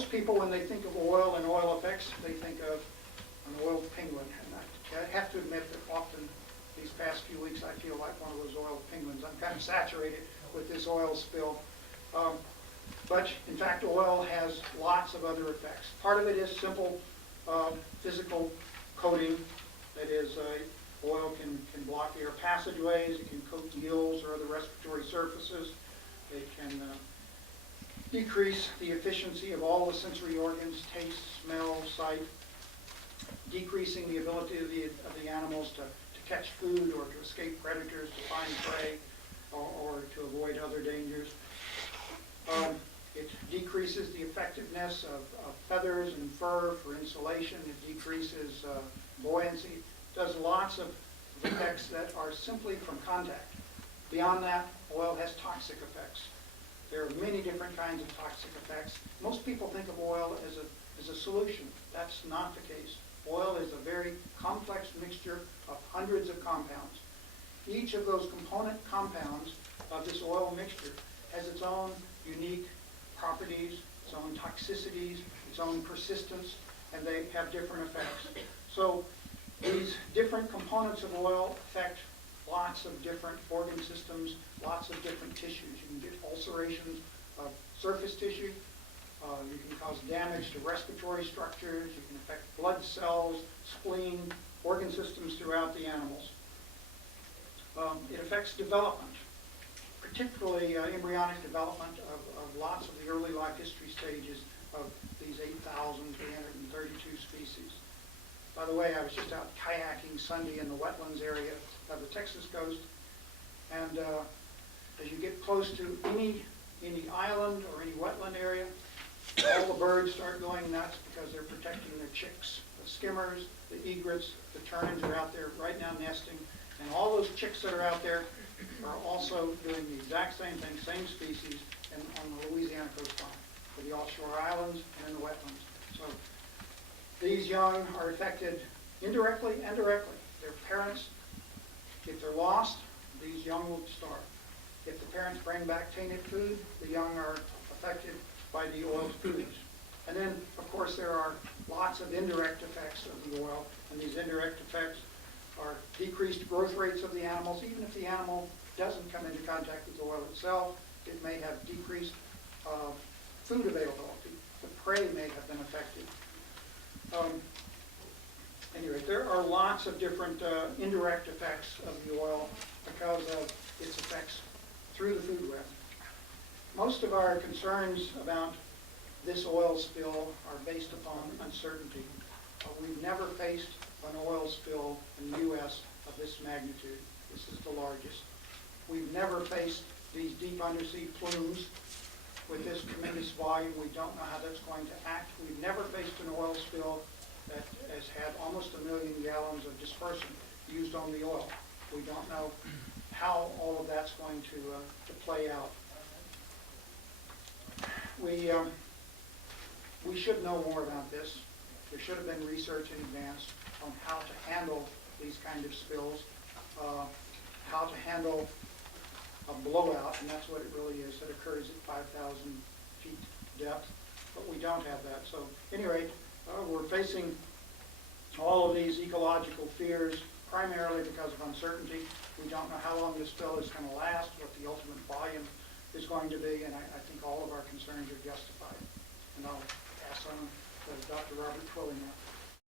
Most people, when they think of oil and oil effects, they think of an oiled penguin. And I have to admit that often these past few weeks I feel like one of those oiled penguins. I'm kind of saturated with this oil spill. But in fact, oil has lots of other effects. Part of it is simple physical coating. That is, oil can block air passageways, it can coat gills or other respiratory surfaces. It can decrease the efficiency of all the sensory organs, taste, smell, sight, decreasing the ability of the animals to catch food or to escape predators, to find prey, or to avoid other dangers. It decreases the effectiveness of feathers and fur for insulation. It decreases buoyancy. It does lots of effects that are simply from contact. Beyond that, oil has toxic effects. There are many different kinds of toxic effects. Most people think of oil as a solution. That's not the case. Oil is a very complex mixture of hundreds of compounds. Each of those component compounds of this oil mixture has its own unique properties, its own toxicities, its own persistence, and they have different effects. So these different components of oil affect lots of different organ systems, lots of different tissues. You can get ulcerations of surface tissue. You can cause damage to respiratory structures. You can affect blood cells, spleen, organ systems throughout the animals. It affects development, particularly embryonic development of lots of the early life history stages of these 8,332 species. By the way, I was just out kayaking Sunday in the wetlands area of the Texas coast, and as you get close to any island or any wetland area, all the birds start going nuts because they're protecting their chicks. The skimmers, the egrets, the terns are out there right now nesting, and all those chicks that are out there are also doing the exact same thing, same species, on the Louisiana coastline, for the offshore islands and in the wetlands. So these young are affected indirectly and directly. Their parents, if they're lost, these young will starve. If the parents bring back tainted food, the young are affected by the oiled foods. And then, of course, there are lots of indirect effects of the oil, and these indirect effects are decreased growth rates of the animals. Even if the animal doesn't come into contact with the oil itself, it may have decreased food availability. The prey may have been affected. Anyway, there are lots of different indirect effects of the oil because of its effects through the food web. Most of our concerns about this oil spill are based upon uncertainty. We've never faced an oil spill in the U.S. of this magnitude. This is the largest. We've never faced these deep undersea plumes with this tremendous volume. We don't know how that's going to act. We've never faced an oil spill that has had almost 1 million gallons of dispersant used on the oil. We don't know how all of that's going to play out. We should know more about this. There should have been research in advance on how to handle these kind of spills, how to handle a blowout, and that's what it really is, that occurs at 5,000 feet depth, but we don't have that. So at any rate, we're facing all of these ecological fears primarily because of uncertainty. We don't know how long this spill is going to last, what the ultimate volume is going to be, and I think all of our concerns are justified. And I'll pass on to Dr. Robert Twilling now.